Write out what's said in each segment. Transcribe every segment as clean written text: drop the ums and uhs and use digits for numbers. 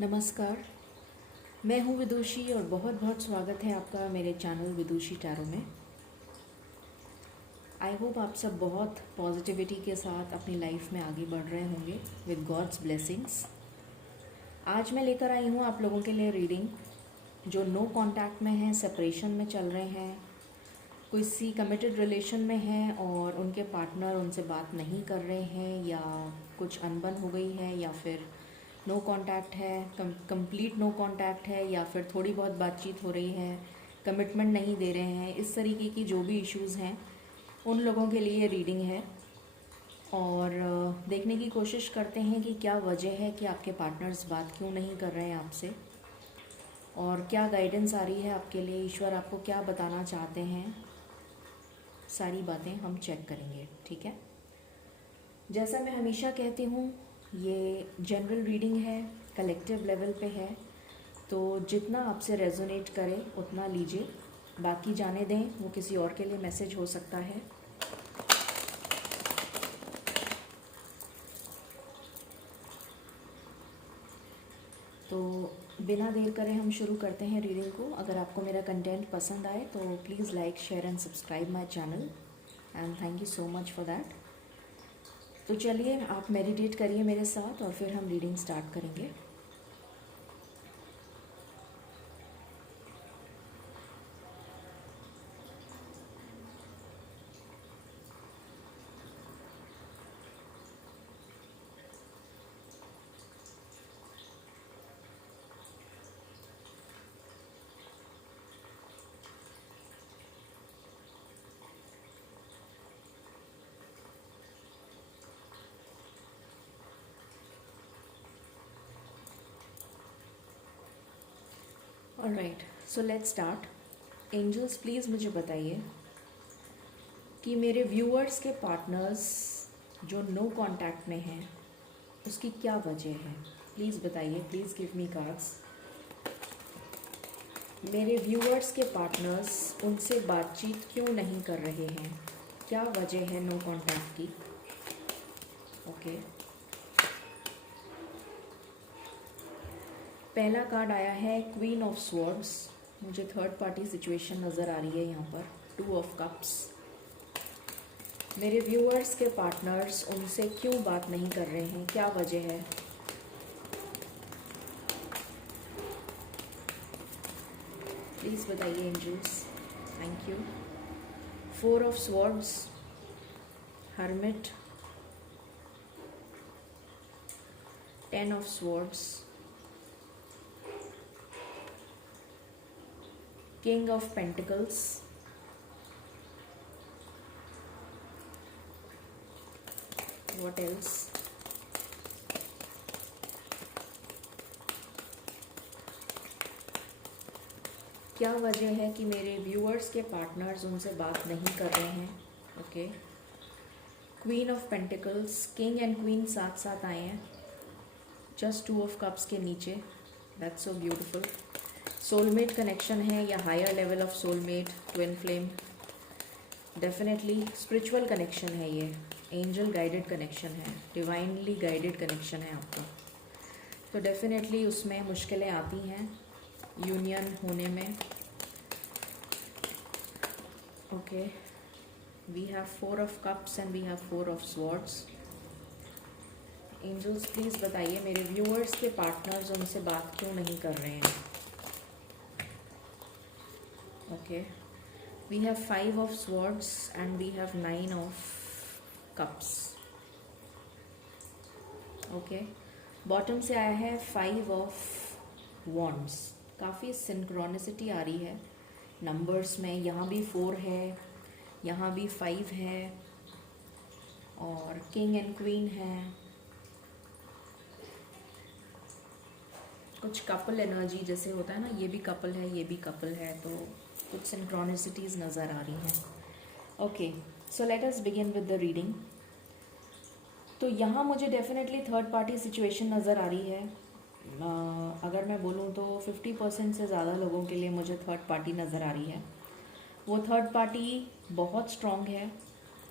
नमस्कार। मैं हूँ विदुषी और बहुत बहुत स्वागत है आपका मेरे चैनल विदुषी टैरो में। आई होप आप सब बहुत पॉजिटिविटी के साथ अपनी लाइफ में आगे बढ़ रहे होंगे विद गॉड्स ब्लेसिंग्स। आज मैं लेकर आई हूँ आप लोगों के लिए रीडिंग जो नो कांटेक्ट में हैं, सेपरेशन में चल रहे हैं, कोई सी कमिटेड रिलेशन में हैं और उनके पार्टनर उनसे बात नहीं कर रहे हैं या कुछ अनबन हो गई है या फिर नो कांटेक्ट है, कंप्लीट नो कांटेक्ट है या फिर थोड़ी बहुत बातचीत हो रही है, कमिटमेंट नहीं दे रहे हैं। इस तरीके की जो भी इश्यूज़ हैं उन लोगों के लिए रीडिंग है और देखने की कोशिश करते हैं कि क्या वजह है कि आपके पार्टनर्स बात क्यों नहीं कर रहे हैं आपसे और क्या गाइडेंस आ रही है आपके लिए, ईश्वर आपको क्या बताना चाहते हैं। सारी बातें हम चेक करेंगे, ठीक है। जैसा मैं हमेशा कहती हूँ, ये जनरल रीडिंग है, कलेक्टिव लेवल पे है, तो जितना आपसे रेजोनेट करे उतना लीजिए, बाकी जाने दें, वो किसी और के लिए मैसेज हो सकता है। तो बिना देर करे हम शुरू करते हैं रीडिंग को। अगर आपको मेरा कंटेंट पसंद आए तो please like, share and subscribe my channel and thank you so much for that. तो चलिए आप मेडिटेट करिए मेरे साथ और फिर हम रीडिंग स्टार्ट करेंगे। Alright, so let's start. Angels please मुझे बताइए कि मेरे व्यूअर्स के पार्टनर्स जो नो कांटेक्ट में हैं उसकी क्या वजह है। प्लीज़ बताइए, प्लीज़ गिव मी कार्ड्स। मेरे व्यूअर्स के पार्टनर्स उनसे बातचीत क्यों नहीं कर रहे हैं, क्या वजह है नो कांटेक्ट की। ओके, पहला कार्ड आया है क्वीन ऑफ स्वॉर्ड्स। मुझे थर्ड पार्टी सिचुएशन नज़र आ रही है यहाँ पर। Two of cups. मेरे व्यूअर्स के पार्टनर्स उनसे क्यों बात नहीं कर रहे हैं, क्या वजह है। प्लीज़ बताइए angels, thank you. Four of swords, hermit, ten of swords, king of pentacles, what else. क्या वजह है कि मेरे व्यूअर्स के पार्टनर्स उनसे बात नहीं कर रहे हैं। Okay, queen of pentacles, king and queen साथ साथ आए हैं, जस्ट टू ऑफ कप्स के नीचे। That's so beautiful. Soulmate connection है या higher level of soulmate, twin flame, definitely spiritual connection है ये, एंजल गाइडेड कनेक्शन है, डिवाइनली गाइडेड कनेक्शन है आपका। तो डेफिनेटली उसमें मुश्किलें आती हैं यूनियन होने में। Okay, we have four of cups and we have four of swords. Angels please बताइए मेरे व्यूअर्स के पार्टनर्स उनसे बात क्यों नहीं कर रहे हैं। Okay, we have five of swords and we have nine of cups. Okay, bottom से आया है फाइव ऑफ वॉन्ड्स। काफ़ी सिंक्रोनिसिटी आ रही है नंबर्स में। यहाँ भी फोर है, यहाँ भी फाइव है और किंग एंड क्वीन है। कुछ कपल एनर्जी जैसे होता है ना, ये भी कपल है, ये भी कपल है, तो कुछ सिंक्रोनिसिटीज़ नज़र आ रही हैं। Okay, so let us begin with the reading. तो यहाँ मुझे डेफिनेटली थर्ड पार्टी सिचुएशन नज़र आ रही है। अगर मैं बोलूँ तो 50% से ज़्यादा लोगों के लिए मुझे थर्ड पार्टी नज़र आ रही है। वो थर्ड पार्टी बहुत स्ट्रॉन्ग है,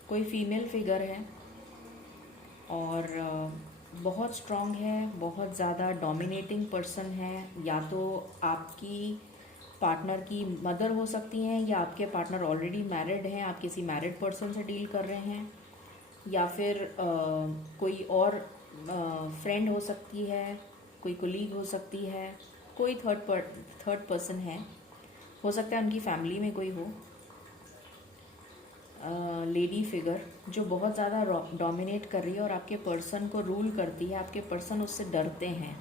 कोई फीमेल फिगर है और बहुत स्ट्रॉन्ग है, बहुत ज़्यादा डोमिनेटिंग पर्सन है। या तो आपकी पार्टनर की मदर हो सकती हैं, या आपके पार्टनर ऑलरेडी मैरिड हैं, आप किसी मैरिड पर्सन से डील कर रहे हैं, या फिर कोई और फ्रेंड हो सकती है, कोई कोलीग हो सकती है, कोई थर्ड पर्सन है, हो सकता है उनकी फैमिली में कोई हो। लेडी फिगर जो बहुत ज़्यादा डोमिनेट कर रही है और आपके पर्सन को रूल करती है। आपके पर्सन उससे डरते हैं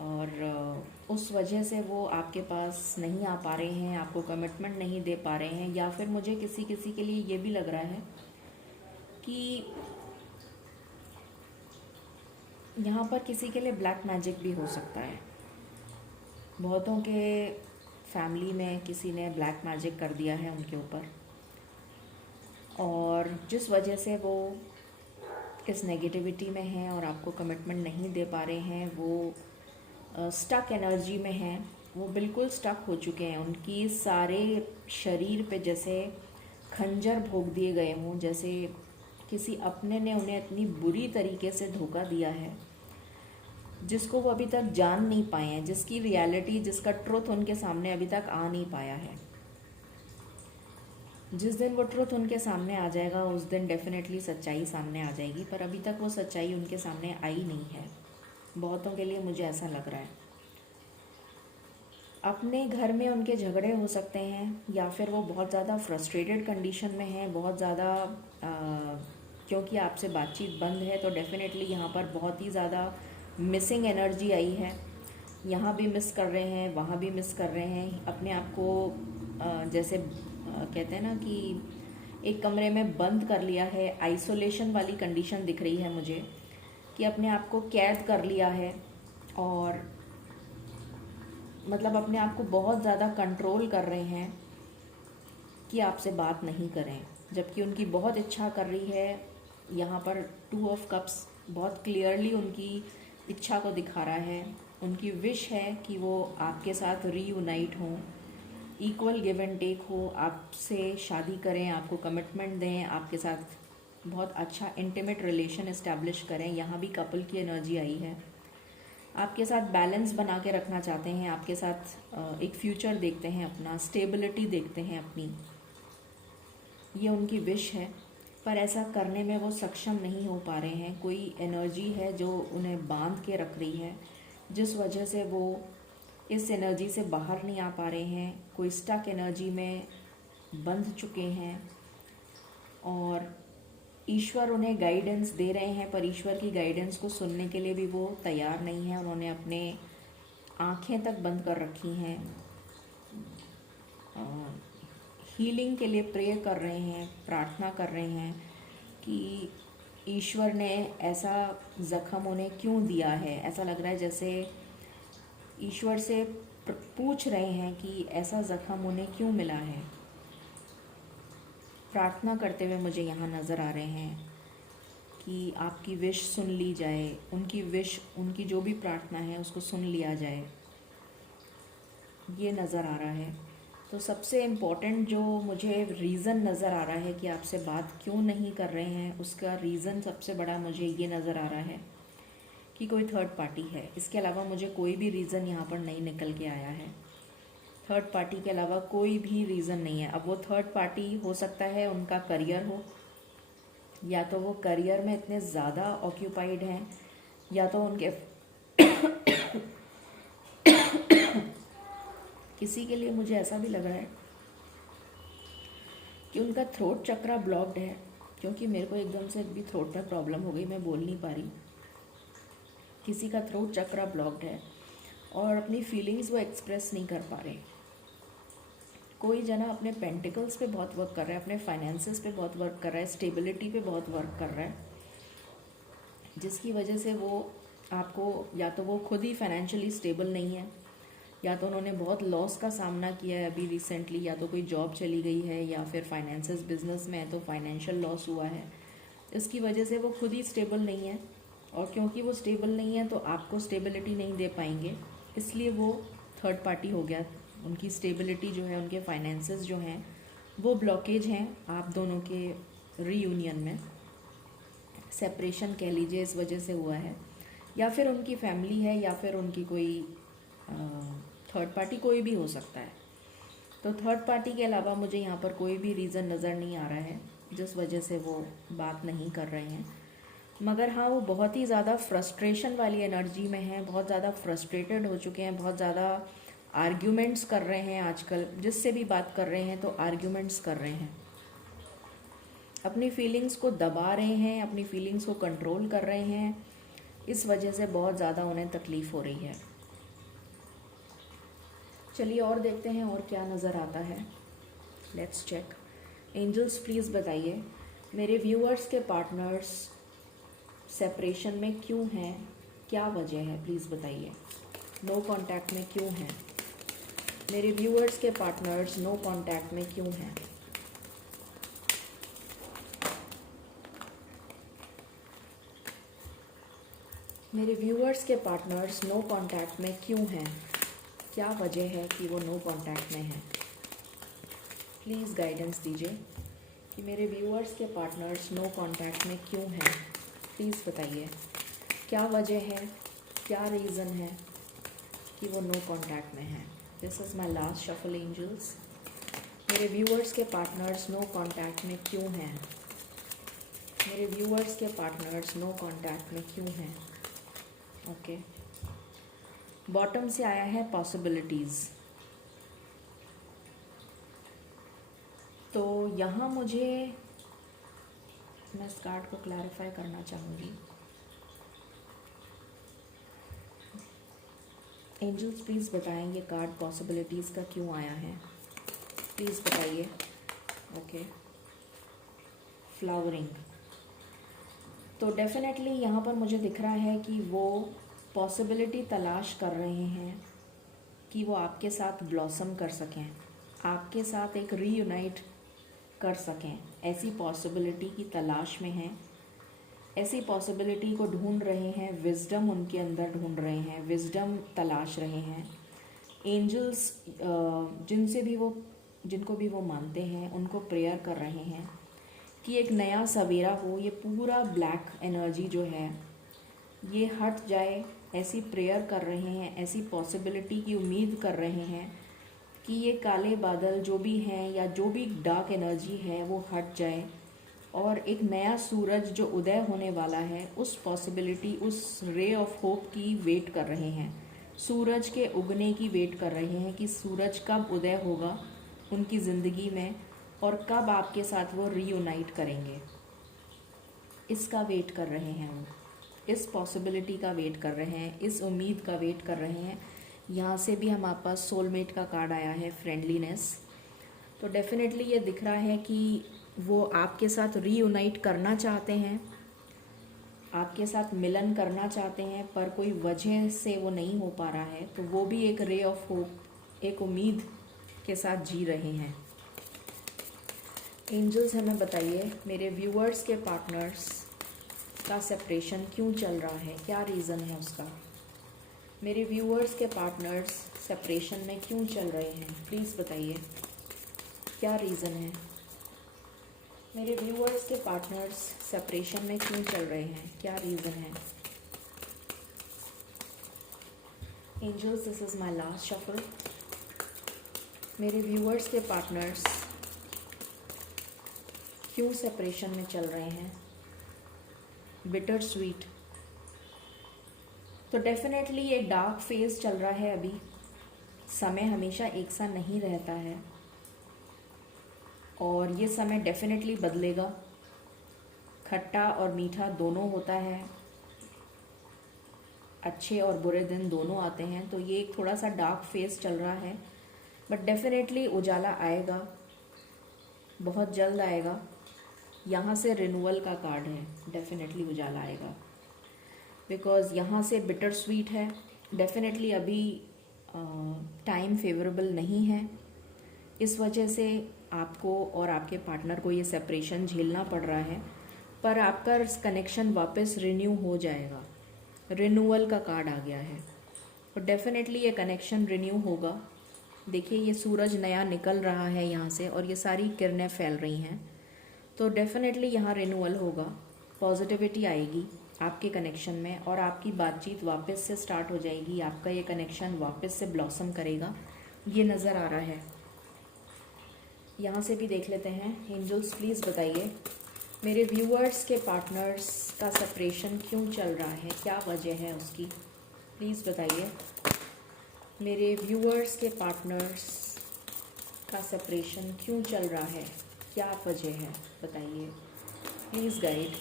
और उस वजह से वो आपके पास नहीं आ पा रहे हैं, आपको कमिटमेंट नहीं दे पा रहे हैं। या फिर मुझे किसी किसी के लिए ये भी लग रहा है कि यहाँ पर किसी के लिए ब्लैक मैजिक भी हो सकता है। बहुतों के फैमिली में किसी ने ब्लैक मैजिक कर दिया है उनके ऊपर, और जिस वजह से वो इस नेगेटिविटी में हैं और आपको कमिटमेंट नहीं दे पा रहे हैं, वो स्टक एनर्जी में हैं, वो बिल्कुल स्टक हो चुके हैं। उनकी सारे शरीर पे जैसे खंजर भोंक दिए गए हों, जैसे किसी अपने ने उन्हें इतनी बुरी तरीके से धोखा दिया है जिसको वो अभी तक जान नहीं पाए हैं, जिसकी रियलिटी, जिसका ट्रुथ उनके सामने अभी तक आ नहीं पाया है। जिस दिन वो ट्रुथ उनके सामने आ जाएगा उस दिन डेफिनेटली सच्चाई सामने आ जाएगी, पर अभी तक वो सच्चाई उनके सामने आई नहीं है। बहुतों के लिए मुझे ऐसा लग रहा है। अपने घर में उनके झगड़े हो सकते हैं, या फिर वो बहुत ज़्यादा फ्रस्ट्रेटेड कंडीशन में हैं, बहुत ज़्यादा क्योंकि आपसे बातचीत बंद है तो डेफिनेटली यहाँ पर बहुत ही ज़्यादा मिसिंग एनर्जी आई है। यहाँ भी मिस कर रहे हैं, वहाँ भी मिस कर रहे हैं अपने आप को। जैसे कहते हैं ना कि एक कमरे में बंद कर लिया है, आइसोलेशन वाली कंडीशन दिख रही है मुझे, कि अपने आप को कैद कर लिया है और मतलब अपने आप को बहुत ज़्यादा कंट्रोल कर रहे हैं कि आपसे बात नहीं करें, जबकि उनकी बहुत इच्छा कर रही है। यहाँ पर 2 ऑफ कप्स बहुत क्लियरली उनकी इच्छा को दिखा रहा है। उनकी विश है कि वो आपके साथ रीयूनाइट हों, इक्वल गिव एंड टेक हो, आपसे शादी करें, आपको कमिटमेंट दें, आपके साथ बहुत अच्छा इंटीमेट रिलेशन इस्टेब्लिश करें। यहाँ भी कपल की एनर्जी आई है। आपके साथ बैलेंस बना के रखना चाहते हैं, आपके साथ एक फ्यूचर देखते हैं, अपना स्टेबिलिटी देखते हैं अपनी, ये उनकी विश है। पर ऐसा करने में वो सक्षम नहीं हो पा रहे हैं। कोई एनर्जी है जो उन्हें बांध के रख रही है, जिस वजह से वो इस एनर्जी से बाहर नहीं आ पा रहे हैं। कोई स्टक एनर्जी में बंध चुके हैं और ईश्वर उन्हें गाइडेंस दे रहे हैं, पर ईश्वर की गाइडेंस को सुनने के लिए भी वो तैयार नहीं है। उन्होंने अपने आँखें तक बंद कर रखी हैं। हीलिंग के लिए प्रे कर रहे हैं, प्रार्थना कर रहे हैं कि ईश्वर ने ऐसा ज़ख्म उन्हें क्यों दिया है। ऐसा लग रहा है जैसे ईश्वर से पूछ रहे हैं कि ऐसा ज़ख्म उन्हें क्यों मिला है। प्रार्थना करते हुए मुझे यहाँ नज़र आ रहे हैं कि आपकी विश सुन ली जाए, उनकी विश, उनकी जो भी प्रार्थना है उसको सुन लिया जाए, ये नज़र आ रहा है। तो सबसे इम्पॉर्टेंट जो मुझे रीज़न नज़र आ रहा है कि आपसे बात क्यों नहीं कर रहे हैं, उसका रीज़न सबसे बड़ा मुझे ये नज़र आ रहा है कि कोई थर्ड पार्टी है। इसके अलावा मुझे कोई भी रीज़न यहाँ पर नहीं निकल के आया है। थर्ड पार्टी के अलावा कोई भी रीज़न नहीं है। अब वो थर्ड पार्टी हो सकता है उनका करियर हो, या तो वो करियर में इतने ज़्यादा ऑक्यूपाइड हैं, या तो उनके किसी के लिए मुझे ऐसा भी लग रहा है कि उनका थ्रोट चक्रा ब्लॉक्ड है, क्योंकि मेरे को एकदम से भी थ्रोट में प्रॉब्लम हो गई, मैं बोल नहीं पा रही। किसी का थ्रोट चक्रा ब्लॉक्ड है और अपनी फीलिंग्स वो एक्सप्रेस नहीं कर पा रहे। कोई जना अपने पेंटिकल्स पे बहुत वर्क कर रहा है, अपने फाइनेंसेस पे बहुत वर्क कर रहा है, स्टेबिलिटी पे बहुत वर्क कर रहा है, जिसकी वजह से वो आपको, या तो वो खुद ही फाइनेंशियली स्टेबल नहीं है, या तो उन्होंने बहुत लॉस का सामना किया है अभी रिसेंटली, या तो कोई जॉब चली गई है, या फिर फाइनेंसेस बिजनेस में है तो फाइनेंशियल लॉस हुआ है। इसकी वजह से वो खुद ही स्टेबल नहीं है, और क्योंकि वो स्टेबल नहीं है तो आपको स्टेबिलिटी नहीं दे पाएंगे, इसलिए वो थर्ड पार्टी हो गया। उनकी स्टेबिलिटी जो है, उनके फाइनेंसेस जो हैं, वो ब्लॉकेज हैं आप दोनों के रीयूनियन में। सेपरेशन कह लीजिए इस वजह से हुआ है, या फिर उनकी फैमिली है, या फिर उनकी कोई थर्ड पार्टी, कोई भी हो सकता है। तो थर्ड पार्टी के अलावा मुझे यहाँ पर कोई भी रीज़न नज़र नहीं आ रहा है जिस वजह से वो बात नहीं कर रहे हैं। मगर हाँ, वो बहुत ही ज़्यादा फ्रस्ट्रेशन वाली एनर्जी में हैं, बहुत ज़्यादा फ्रस्ट्रेटेड हो चुके हैं, बहुत ज़्यादा आर्ग्यूमेंट्स कर रहे हैं आजकल। जिससे भी बात कर रहे हैं तो आर्ग्यूमेंट्स कर रहे हैं, अपनी फीलिंग्स को दबा रहे हैं, अपनी फीलिंग्स को कंट्रोल कर रहे हैं। इस वजह से बहुत ज़्यादा उन्हें तकलीफ़ हो रही है। चलिए और देखते हैं और क्या नज़र आता है। Let's check. एंजल्स प्लीज़ बताइए मेरे व्यूअर्स के पार्टनर्स सेपरेशन में क्यों हैं, क्या वजह है, प्लीज़ बताइए। नो कांटेक्ट में क्यों हैं मेरे व्यूअर्स के पार्टनर्स, नो कांटेक्ट में क्यों हैं। मेरे व्यूअर्स के पार्टनर्स नो कांटेक्ट में क्यों हैं, क्या वजह है कि वो नो कांटेक्ट में हैं। प्लीज़ गाइडेंस दीजिए कि मेरे व्यूअर्स के पार्टनर्स नो कांटेक्ट में क्यों हैं। प्लीज़ बताइए क्या वजह है, क्या रीज़न है कि वो नो कांटेक्ट में हैं। This is my last shuffle angels. मेरे व्यूअर्स के पार्टनर्स नो कांटेक्ट में क्यों हैं। मेरे व्यूअर्स के पार्टनर्स नो कांटेक्ट में क्यों हैं। ओके, बॉटम से आया है पॉसिबिलिटीज़। तो यहाँ मुझे, मैं इस कार्ड को क्लैरिफाई करना चाहूँगी। एंजल्स प्लीज़ बताएं ये कार्ड पॉसिबिलिटीज़ का क्यों आया है, प्लीज़ बताइए। Okay, flowering. तो डेफिनेटली यहाँ पर मुझे दिख रहा है कि वो पॉसिबिलिटी तलाश कर रहे हैं कि वो आपके साथ ब्लॉसम कर सकें, आपके साथ एक रीयूनाइट कर सकें। ऐसी पॉसिबिलिटी की तलाश में हैं, ऐसी पॉसिबिलिटी को ढूंढ रहे हैं, विजडम उनके अंदर ढूंढ रहे हैं, विजडम तलाश रहे हैं। एंजल्स जिनको भी वो मानते हैं उनको प्रेयर कर रहे हैं कि एक नया सवेरा हो, ये पूरा ब्लैक एनर्जी जो है ये हट जाए। ऐसी प्रेयर कर रहे हैं, ऐसी पॉसिबिलिटी की उम्मीद कर रहे हैं कि ये काले बादल जो भी हैं या जो भी डार्क एनर्जी है वो हट जाए और एक नया सूरज जो उदय होने वाला है, उस पॉसिबिलिटी, उस रे ऑफ होप की वेट कर रहे हैं। सूरज के उगने की वेट कर रहे हैं कि सूरज कब उदय होगा उनकी ज़िंदगी में और कब आपके साथ वो रीयूनाइट करेंगे। इसका वेट कर रहे हैं वो, इस पॉसिबिलिटी का वेट कर रहे हैं, इस उम्मीद का वेट कर रहे हैं। यहाँ से भी हमारे पास सोलमेट का कार्ड आया है, फ्रेंडलीनेस। तो डेफिनेटली ये दिख रहा है कि वो आपके साथ रीयूनाइट करना चाहते हैं, आपके साथ मिलन करना चाहते हैं, पर कोई वजह से वो नहीं हो पा रहा है। तो वो भी एक रे ऑफ होप, एक उम्मीद के साथ जी रहे हैं। एंजल्स हमें बताइए मेरे व्यूअर्स के पार्टनर्स का सेपरेशन क्यों चल रहा है, क्या रीज़न है उसका। मेरे व्यूअर्स के पार्टनर्स सेपरेशन में क्यों चल रहे हैं, प्लीज़ बताइए क्या रीज़न है। मेरे व्यूअर्स के पार्टनर्स सेपरेशन में क्यों चल रहे हैं, क्या रीज़न है। Angels this is my last shuffle. मेरे व्यूअर्स के पार्टनर्स क्यों सेपरेशन में चल रहे हैं। Bitter sweet. तो डेफिनेटली ये डार्क फेज चल रहा है अभी। समय हमेशा एक सा नहीं रहता है और ये समय डेफिनेटली बदलेगा। खट्टा और मीठा दोनों होता है, अच्छे और बुरे दिन दोनों आते हैं। तो ये एक थोड़ा सा डार्क फेज चल रहा है, बट डेफिनेटली उजाला आएगा, बहुत जल्द आएगा। यहाँ से रिन्यूअल का कार्ड है, डेफिनेटली उजाला आएगा बिकॉज़ यहाँ से बिटर स्वीट है। डेफिनेटली अभी टाइम फेवरेबल नहीं है, इस वजह से आपको और आपके पार्टनर को ये सेपरेशन झेलना पड़ रहा है, पर आपका कनेक्शन वापस रिन्यू हो जाएगा। रिन्यूअल का कार्ड आ गया है और डेफिनेटली ये कनेक्शन रिन्यू होगा। देखिए ये सूरज नया निकल रहा है यहाँ से और ये सारी किरणें फैल रही हैं, तो डेफिनेटली यहाँ रिन्यूअल होगा। पॉजिटिविटी आएगी आपके कनेक्शन में और आपकी बातचीत वापस से स्टार्ट हो जाएगी, आपका ये कनेक्शन वापस से ब्लॉसम करेगा, ये नज़र आ रहा है। यहाँ से भी देख लेते हैं। एंजल्स प्लीज़ बताइए मेरे व्यूअर्स के पार्टनर्स का सेपरेशन क्यों चल रहा है, क्या वजह है उसकी, प्लीज़ बताइए। मेरे व्यूअर्स के पार्टनर्स का सेपरेशन क्यों चल रहा है, क्या वजह है, बताइए प्लीज़ गाइड।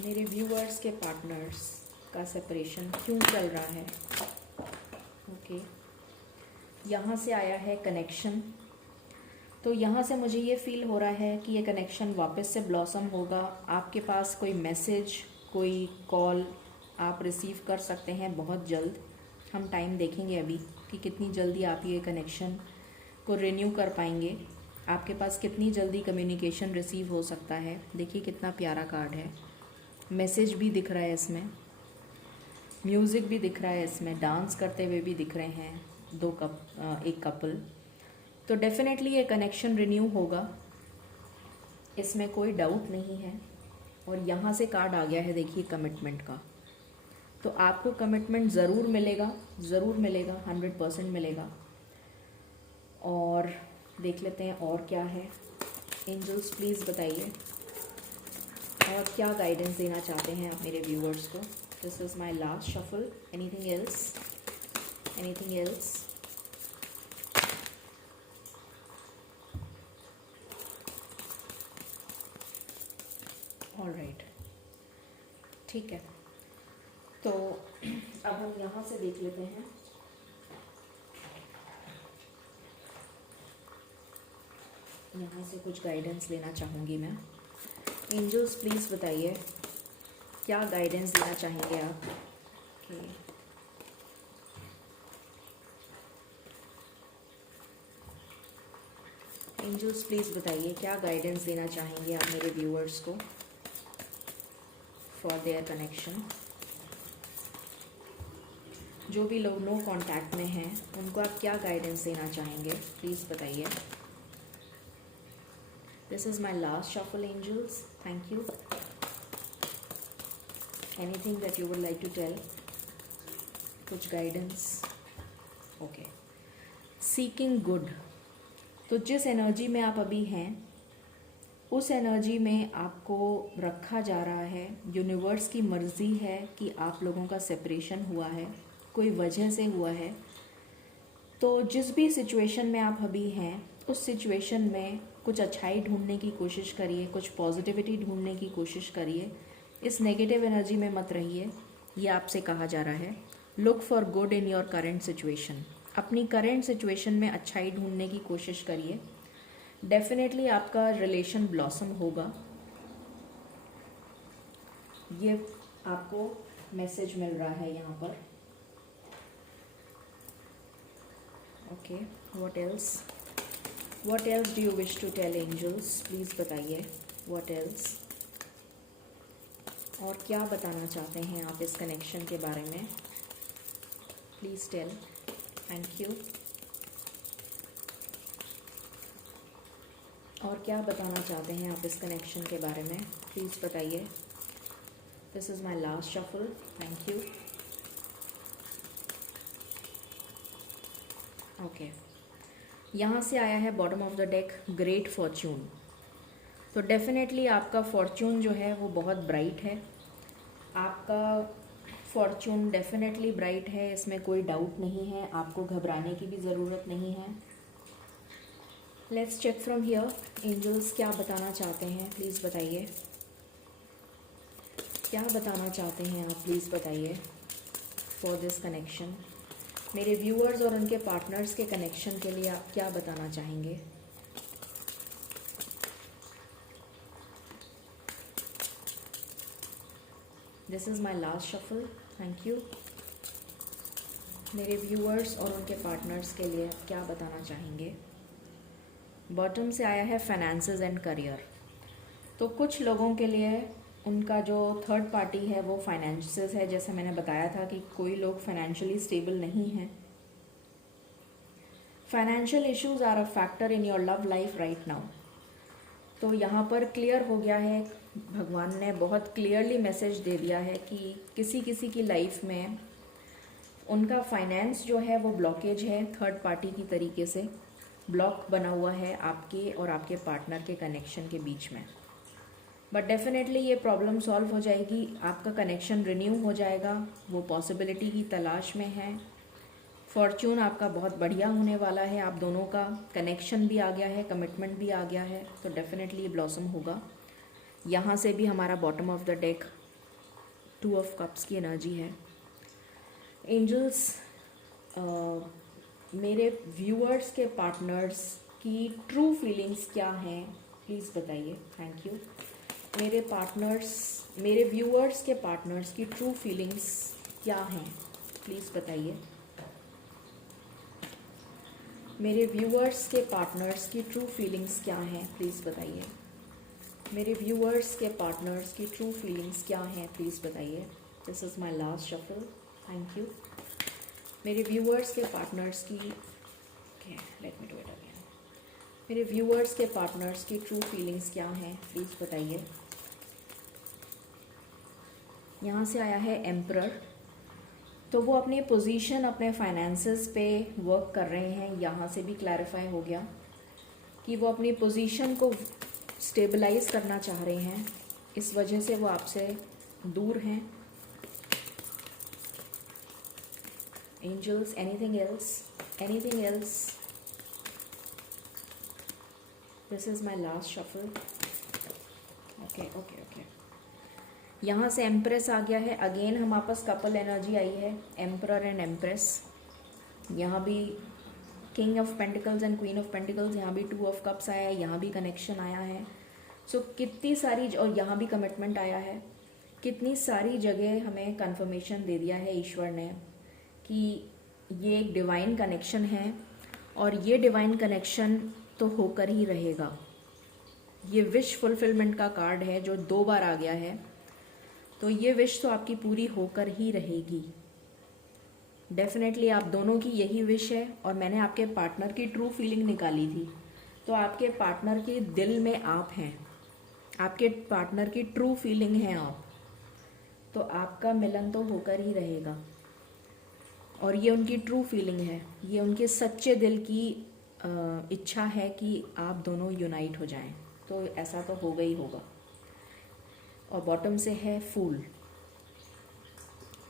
मेरे व्यूअर्स के पार्टनर्स का सेपरेशन क्यों चल रहा है। ओके, यहाँ से आया है कनेक्शन। तो यहाँ से मुझे ये फील हो रहा है कि ये कनेक्शन वापस से ब्लॉसम होगा। आपके पास कोई मैसेज, कोई कॉल आप रिसीव कर सकते हैं बहुत जल्द। हम टाइम देखेंगे अभी कि कितनी जल्दी आप ये कनेक्शन को रिन्यू कर पाएंगे, आपके पास कितनी जल्दी कम्युनिकेशन रिसीव हो सकता है। देखिए कितना प्यारा कार्ड है, मैसेज भी दिख रहा है इसमें, म्यूज़िक भी दिख रहा है इसमें, डांस करते हुए भी दिख रहे हैं एक कपल। तो डेफिनेटली ये कनेक्शन रिन्यू होगा, इसमें कोई डाउट नहीं है। और यहाँ से कार्ड आ गया है देखिए कमिटमेंट का। तो आपको कमिटमेंट ज़रूर मिलेगा, ज़रूर मिलेगा, 100% मिलेगा। और देख लेते हैं और क्या है। एंजल्स प्लीज़ बताइए और क्या गाइडेंस देना चाहते हैं आप मेरे व्यूअर्स को। This is my last shuffle. Anything else, anything else. Alright, ठीक है। तो अब हम यहाँ से देख लेते हैं। यहाँ से कुछ गाइडेंस लेना चाहूँगी मैं। एंजल्स प्लीज़ बताइए क्या गाइडेंस देना चाहेंगे आप। ओके, एंजल्स प्लीज़ बताइए क्या गाइडेंस देना चाहेंगे आप मेरे व्यूअर्स को फॉर देयर कनेक्शन। जो भी लोग नो कांटेक्ट में हैं उनको आप क्या गाइडेंस देना चाहेंगे, प्लीज़ बताइए। This is my last shuffle angels, thank you. Anything that you would like to tell, कुछ गाइडेंस। Okay, seeking good. तो जिस एनर्जी में आप अभी हैं उस एनर्जी में आपको रखा जा रहा है। यूनिवर्स की मर्ज़ी है कि आप लोगों का सेपरेशन हुआ है, कोई वजह से हुआ है। तो जिस भी सिचुएशन में आप अभी हैं उस सिचुएशन में कुछ अच्छाई ढूंढने की कोशिश करिए, कुछ पॉजिटिविटी ढूंढने की कोशिश करिए। इस नेगेटिव एनर्जी में मत रहिए, ये आपसे कहा जा रहा है। Look for good in your current situation. अपनी करेंट सिचुएशन में अच्छाई ढूंढने की कोशिश करिए। डेफिनेटली आपका रिलेशन ब्लॉसम होगा, ये आपको मैसेज मिल रहा है यहाँ पर। Okay, what else do you wish to tell angels, please बताइए व्हाट एल्स। और क्या बताना चाहते हैं आप इस कनेक्शन के बारे में, प्लीज़ टेल, थैंक यू। और क्या बताना चाहते हैं आप इस कनेक्शन के बारे में, प्लीज़ बताइए। This is my last shuffle, thank you. Okay, यहाँ से आया है bottom of the deck great Fortune. तो डेफिनेटली आपका फॉर्च्यून जो है वो बहुत ब्राइट है। आपका फॉर्च्यून डेफिनेटली ब्राइट है, इसमें कोई डाउट नहीं है। आपको घबराने की भी ज़रूरत नहीं है। Let's check from here. Angels क्या बताना चाहते हैं, प्लीज़ बताइए। क्या बताना चाहते हैं आप, प्लीज़ बताइए फॉर दिस कनेक्शन। मेरे व्यूअर्स और उनके पार्टनर्स के कनेक्शन के लिए आप क्या बताना चाहेंगे। This is my last shuffle, thank you. मेरे व्यूअर्स और उनके पार्टनर्स के लिए आप क्या बताना चाहेंगे। बॉटम से आया है फाइनेंसेस एंड करियर। तो कुछ लोगों के लिए उनका जो थर्ड पार्टी है वो फाइनेंसेस है। जैसे मैंने बताया था कि कोई लोग फाइनेंशियली स्टेबल नहीं हैं। Financial issues are a factor in your love life right now. तो यहाँ पर क्लियर हो गया है, भगवान ने बहुत क्लियरली मैसेज दे दिया है कि किसी किसी की लाइफ में उनका फाइनेंस जो है वो ब्लॉकेज है, थर्ड पार्टी की तरीके से ब्लॉक बना हुआ है आपके और आपके पार्टनर के कनेक्शन के बीच में। बट डेफिनेटली ये प्रॉब्लम सॉल्व हो जाएगी, आपका कनेक्शन रिन्यू हो जाएगा, वो पॉसिबिलिटी की तलाश में है। फॉर्च्यून आपका बहुत बढ़िया होने वाला है, आप दोनों का कनेक्शन भी आ गया है, कमिटमेंट भी आ गया है, तो डेफिनेटली ये ब्लॉसम होगा। यहाँ से भी हमारा bottom of the deck 2 of cups की एनर्जी है। एंजल्स, मेरे व्यूअर्स के पार्टनर्स की ट्रू फीलिंग्स क्या हैं प्लीज़ बताइए। Thank you. मेरे व्यूअर्स के पार्टनर्स की ट्रू फीलिंग्स क्या हैं प्लीज़ बताइए। मेरे व्यूअर्स के पार्टनर्स की ट्रू फीलिंग्स क्या हैं प्लीज़ बताइए। मेरे व्यूअर्स के पार्टनर्स की ट्रू फीलिंग्स क्या हैं प्लीज़ बताइए। This is my last shuffle. Thank you. मेरे व्यूअर्स के पार्टनर्स की let me do it again. मेरे व्यूअर्स के पार्टनर्स की ट्रू फीलिंग्स क्या हैं प्लीज़ बताइए। यहाँ से आया है एम्परर, तो वो अपनी पोजीशन, अपने फाइनेंसेस पे वर्क कर रहे हैं। यहाँ से भी क्लैरिफाई हो गया कि वो अपनी पोजीशन को स्टेबलाइज करना चाह रहे हैं, इस वजह से वो आपसे दूर हैं। Angels, anything else, anything else. This is my last shuffle. Okay okay okay. यहाँ से एम्प्रेस आ गया है। अगेन हम आपस कपल एनर्जी आई है, एम्परर एंड एम्प्रेस। यहाँ भी king of pentacles and queen of pentacles, यहाँ भी 2 ऑफ कप्स आया है, यहाँ भी कनेक्शन आया है। सो कितनी सारी, और यहाँ भी कमिटमेंट आया है। कितनी सारी जगह हमें कंफर्मेशन दे दिया है ईश्वर ने कि ये एक डिवाइन कनेक्शन है और ये डिवाइन कनेक्शन तो होकर ही रहेगा। ये विश फुलफिलमेंट का कार्ड है जो 2 बार आ गया है, तो ये विश तो आपकी पूरी होकर ही रहेगी। डेफिनेटली आप दोनों की यही विश है। और मैंने आपके पार्टनर की ट्रू फीलिंग निकाली थी, तो आपके पार्टनर के दिल में आप हैं, आपके पार्टनर की ट्रू फीलिंग है आप, तो आपका मिलन तो होकर ही रहेगा। और ये उनकी ट्रू फीलिंग है, ये उनके सच्चे दिल की इच्छा है कि आप दोनों यूनाइट हो जाएं, तो ऐसा तो होगा ही होगा। और बॉटम से है फूल।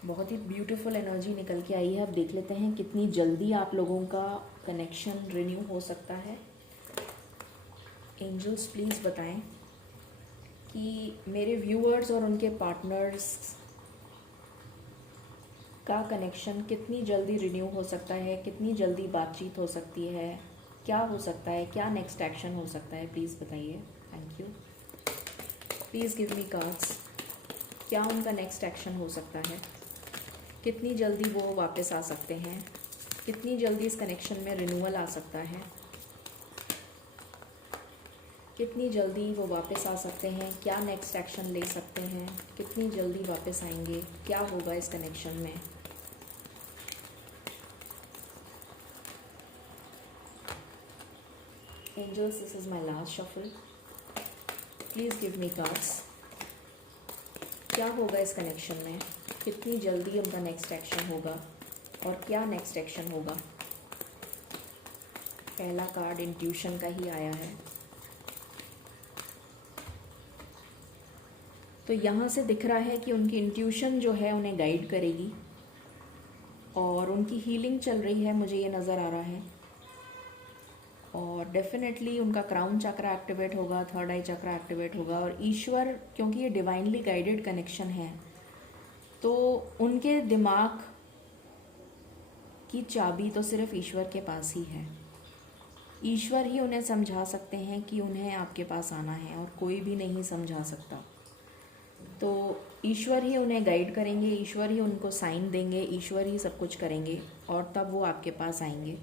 बहुत ही ब्यूटीफुल एनर्जी निकल के आई है। अब देख लेते हैं कितनी जल्दी आप लोगों का कनेक्शन रिन्यू हो सकता है। एंजल्स प्लीज़ बताएं कि मेरे व्यूअर्स और उनके पार्टनर्स का कनेक्शन कितनी जल्दी रिन्यू हो सकता है, कितनी जल्दी बातचीत हो सकती है, क्या हो सकता है, क्या नेक्स्ट एक्शन हो सकता है, प्लीज़ बताइए। Thank you. Please give me cards. क्या उनका नेक्स्ट एक्शन हो सकता है, कितनी जल्दी वो वापस आ सकते हैं, कितनी जल्दी इस कनेक्शन में रिन्यूअल आ सकता है, कितनी जल्दी वो वापस आ सकते हैं, क्या नेक्स्ट एक्शन ले सकते हैं, कितनी जल्दी वापस आएंगे, क्या होगा इस कनेक्शन में। Angels, this is my last shuffle. Please give me cards. क्या होगा इस कनेक्शन में, कितनी जल्दी उनका नेक्स्ट एक्शन होगा और क्या नेक्स्ट एक्शन होगा। पहला कार्ड इंट्यूशन का ही आया है, तो यहाँ से दिख रहा है कि उनकी इंट्यूशन जो है उन्हें गाइड करेगी और उनकी हीलिंग चल रही है, मुझे ये नज़र आ रहा है। और डेफिनेटली उनका क्राउन चक्रा एक्टिवेट होगा, थर्ड आई चक्रा एक्टिवेट होगा। और ईश्वर, क्योंकि ये डिवाइनली गाइडेड कनेक्शन है, तो उनके दिमाग की चाबी तो सिर्फ ईश्वर के पास ही है। ईश्वर ही उन्हें समझा सकते हैं कि उन्हें आपके पास आना है, और कोई भी नहीं समझा सकता। तो ईश्वर ही उन्हें गाइड करेंगे, ईश्वर ही उनको साइन देंगे, ईश्वर ही सब कुछ करेंगे, और तब वो आपके पास आएंगे।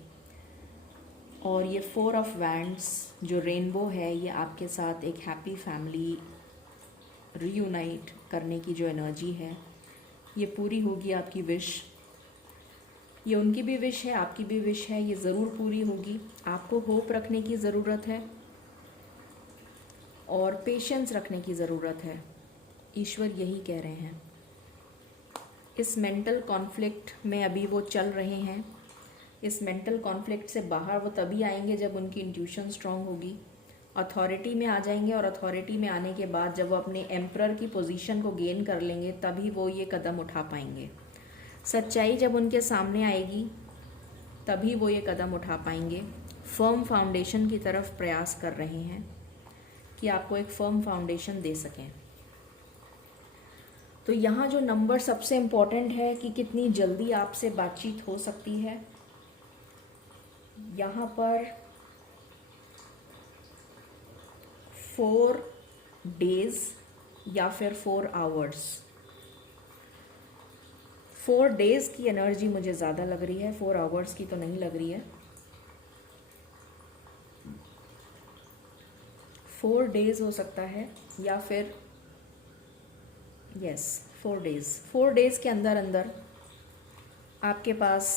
और ये 4 ऑफ वैंड्स जो रेनबो है, ये आपके साथ एक हैप्पी फैमिली रीयूनाइट करने की जो एनर्जी है, ये पूरी होगी आपकी विश। ये उनकी भी विश है, आपकी भी विश है, ये ज़रूर पूरी होगी। आपको होप रखने की ज़रूरत है। और पेशेंस रखने की ज़रूरत है। ईश्वर यही कह रहे हैं। इस मेंटल कॉन्फ्लिक्ट में अभी वो चल रहे हैं। इस मेंटल कॉन्फ्लिक्ट से बाहर वो तभी आएंगे जब उनकी इंट्यूशन स्ट्रांग होगी, अथॉरिटी में आ जाएंगे, और अथॉरिटी में आने के बाद जब वो अपने एम्परर की पोजीशन को गेन कर लेंगे तभी वो ये कदम उठा पाएंगे। सच्चाई जब उनके सामने आएगी तभी वो ये कदम उठा पाएंगे। फर्म फाउंडेशन की तरफ प्रयास कर रहे हैं कि आपको एक फर्म फाउंडेशन दे सकें। तो यहाँ जो नंबर सबसे इम्पोर्टेंट है कि कितनी जल्दी आपसे बातचीत हो सकती है, यहाँ पर 4 डेज या फिर 4 आवर्स। 4 डेज की एनर्जी मुझे ज़्यादा लग रही है, 4 आवर्स की तो नहीं लग रही है। 4 डेज हो सकता है या फिर यस 4 डेज। 4 डेज के अंदर अंदर आपके पास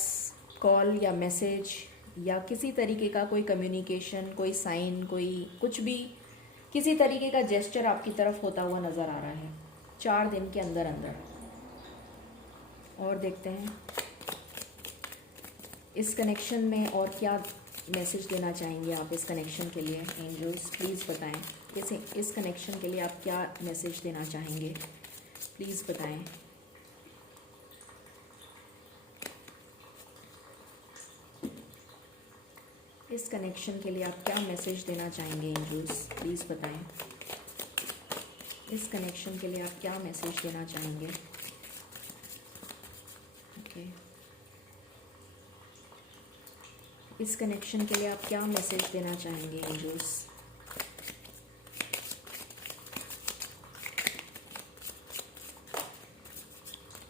कॉल या मैसेज या किसी तरीके का कोई कम्युनिकेशन, कोई साइन, कोई कुछ भी, किसी तरीके का जेस्चर आपकी तरफ होता हुआ नज़र आ रहा है 4 दिन के अंदर अंदर। और देखते हैं इस कनेक्शन में और क्या मैसेज देना चाहेंगे आप इस कनेक्शन के लिए। एंजल्स प्लीज़ बताएं इस कनेक्शन के लिए आप क्या मैसेज देना चाहेंगे, प्लीज़ बताएं। इस कनेक्शन के लिए आप क्या मैसेज देना चाहेंगे एंजल्स, प्लीज़ बताएं। इस कनेक्शन के लिए आप क्या मैसेज देना चाहेंगे। ओके, इस कनेक्शन के लिए आप क्या मैसेज देना चाहेंगे angels.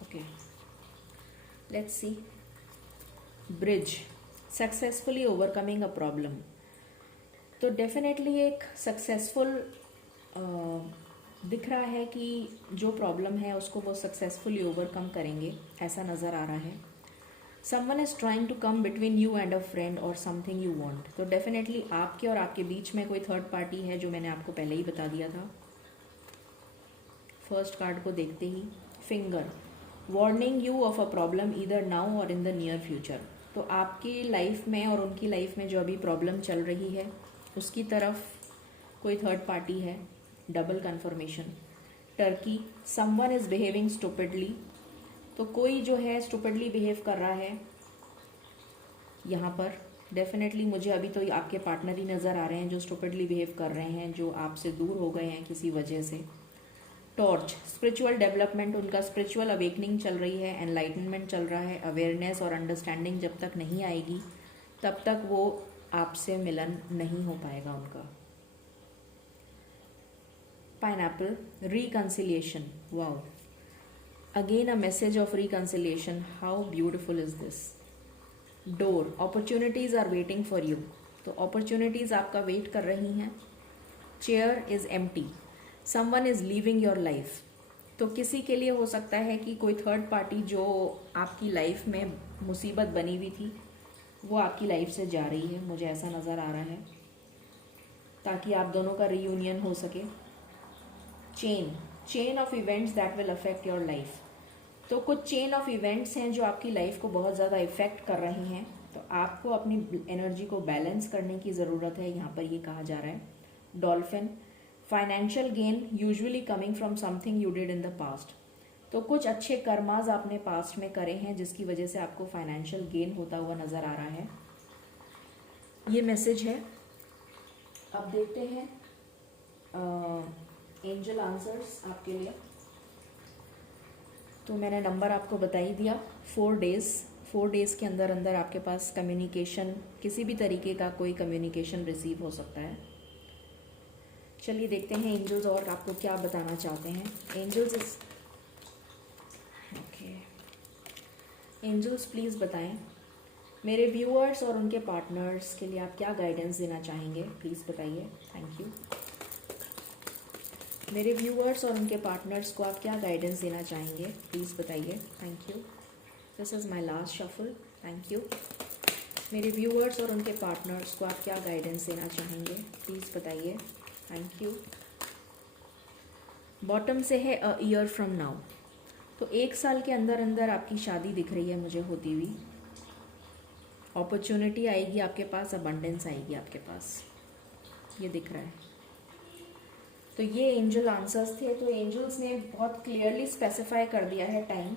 Okay, let's see. Bridge, successfully overcoming a problem. तो डेफिनेटली एक सक्सेसफुल दिख रहा है कि जो प्रॉब्लम है उसको वो सक्सेसफुली ओवरकम करेंगे, ऐसा नज़र आ रहा है। Someone is trying to come between you and a friend और समथिंग यू वांट। तो डेफिनेटली आपके और आपके बीच में कोई थर्ड पार्टी है, जो मैंने आपको पहले ही बता दिया था फर्स्ट कार्ड को देखते ही। Finger, warning you of a problem either now or in the near future. तो आपकी लाइफ में और उनकी लाइफ में जो अभी प्रॉब्लम चल रही है उसकी तरफ कोई थर्ड पार्टी है, double confirmation. Turkey, someone is behaving stupidly. तो कोई जो है स्टूपिडली बिहेव कर रहा है यहाँ पर। डेफिनेटली मुझे अभी तो आपके पार्टनर ही नज़र आ रहे हैं जो स्टूपिडली बिहेव कर रहे हैं, जो आपसे दूर हो गए हैं किसी वजह से। टॉर्च, स्पिरिचुअल डेवलपमेंट, उनका स्पिरिचुअल अवेकनिंग चल रही है, एनलाइटनमेंट चल रहा है। अवेयरनेस और अंडरस्टैंडिंग जब तक नहीं आएगी तब तक वो आपसे मिलन नहीं हो पाएगा उनका। Pineapple, reconciliation. Wow, again a message of reconciliation. How beautiful is this. Door, opportunities are waiting for you. तो अपॉर्चुनिटीज आपका वेट कर रही हैं। Chair is empty, someone is leaving your life. तो किसी के लिए हो सकता है कि कोई थर्ड पार्टी जो आपकी लाइफ में मुसीबत बनी हुई थी वो आपकी लाइफ से जा रही है, मुझे ऐसा नज़र आ रहा है, ताकि आप दोनों का रीयूनियन हो सके। Chain of events that will affect your life. तो कुछ चेन ऑफ इवेंट्स हैं जो आपकी लाइफ को बहुत ज़्यादा इफेक्ट कर रही हैं, तो आपको अपनी एनर्जी को बैलेंस करने की ज़रूरत है, यहाँ पर ये कहा जा रहा है। Dolphin, financial gain usually coming from something you did in the past. तो कुछ अच्छे कर्माज आपने पास्ट में करे हैं जिसकी वजह से आपको फाइनेंशियल गेन होता हुआ नज़र आ रहा है। ये मैसेज है। अब देखते हैं एंजल आंसर्स आपके लिए। तो मैंने नंबर आपको बता ही दिया, 4 डेज़ के अंदर अंदर आपके पास कम्युनिकेशन, किसी भी तरीके का कोई कम्युनिकेशन रिसीव हो सकता है। चलिए देखते हैं एंजल्स और आपको क्या बताना चाहते हैं। एंजल्स प्लीज़ बताएं मेरे व्यूअर्स और उनके पार्टनर्स के लिए आप क्या गाइडेंस देना चाहेंगे, प्लीज़ बताइए। Thank you. मेरे व्यूअर्स और उनके पार्टनर्स को आप क्या गाइडेंस देना चाहेंगे, प्लीज़ बताइए। Thank you. This is my last shuffle. Thank you. मेरे व्यूअर्स और उनके पार्टनर्स को आप क्या गाइडेंस देना चाहेंगे, प्लीज़ बताइए। Thank you. बॉटम से है अ ईयर फ्रॉम नाउ। तो 1 साल के अंदर अंदर आपकी शादी दिख रही है मुझे होती हुई। अपॉर्चुनिटी आएगी आपके पास, अबंडेंस आएगी आपके पास, ये दिख रहा है। तो ये एंजल आंसर्स थे। तो एंजल्स ने बहुत क्लियरली स्पेसिफाई कर दिया है टाइम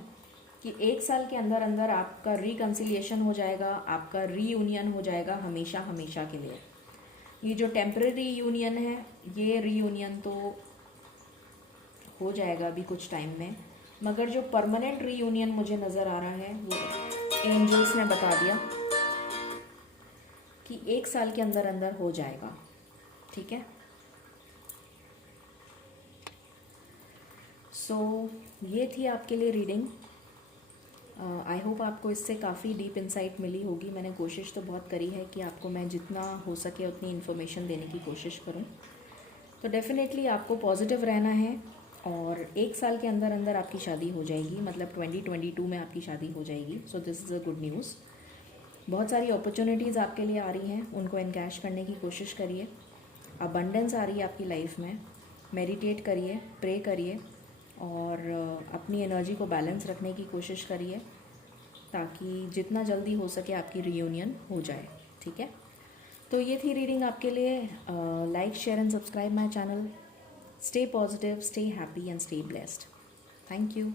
कि 1 साल के अंदर अंदर आपका रिकन्सिलिएशन हो जाएगा, आपका रीयूनियन हो जाएगा हमेशा हमेशा के लिए। ये जो टेम्पररी यूनियन है, ये रीयूनियन तो हो जाएगा अभी कुछ टाइम में, मगर जो परमानेंट रीयूनियन मुझे नज़र आ रहा है वो एंजल्स ने बता दिया कि 1 साल के अंदर अंदर हो जाएगा। ठीक है, सो ये थी आपके लिए रीडिंग। आई होप आपको इससे काफ़ी डीप इंसाइट मिली होगी। मैंने कोशिश तो बहुत करी है कि आपको मैं जितना हो सके उतनी इन्फॉर्मेशन देने की कोशिश करूं। तो डेफिनेटली आपको पॉजिटिव रहना है और 1 साल के अंदर अंदर आपकी शादी हो जाएगी, मतलब 2022 में आपकी शादी हो जाएगी। So this is a good news. बहुत सारी अपॉर्चुनिटीज़ आपके लिए आ रही हैं, उनको एनकैश करने की कोशिश करिए। अबंडेंस आ रही है आपकी लाइफ में। मेडिटेट करिए, प्रे करिए और अपनी एनर्जी को बैलेंस रखने की कोशिश करिए ताकि जितना जल्दी हो सके आपकी रीयूनियन हो जाए। ठीक है, तो ये थी रीडिंग आपके लिए। Like, share and subscribe my channel. Stay positive, stay happy and stay blessed. Thank you.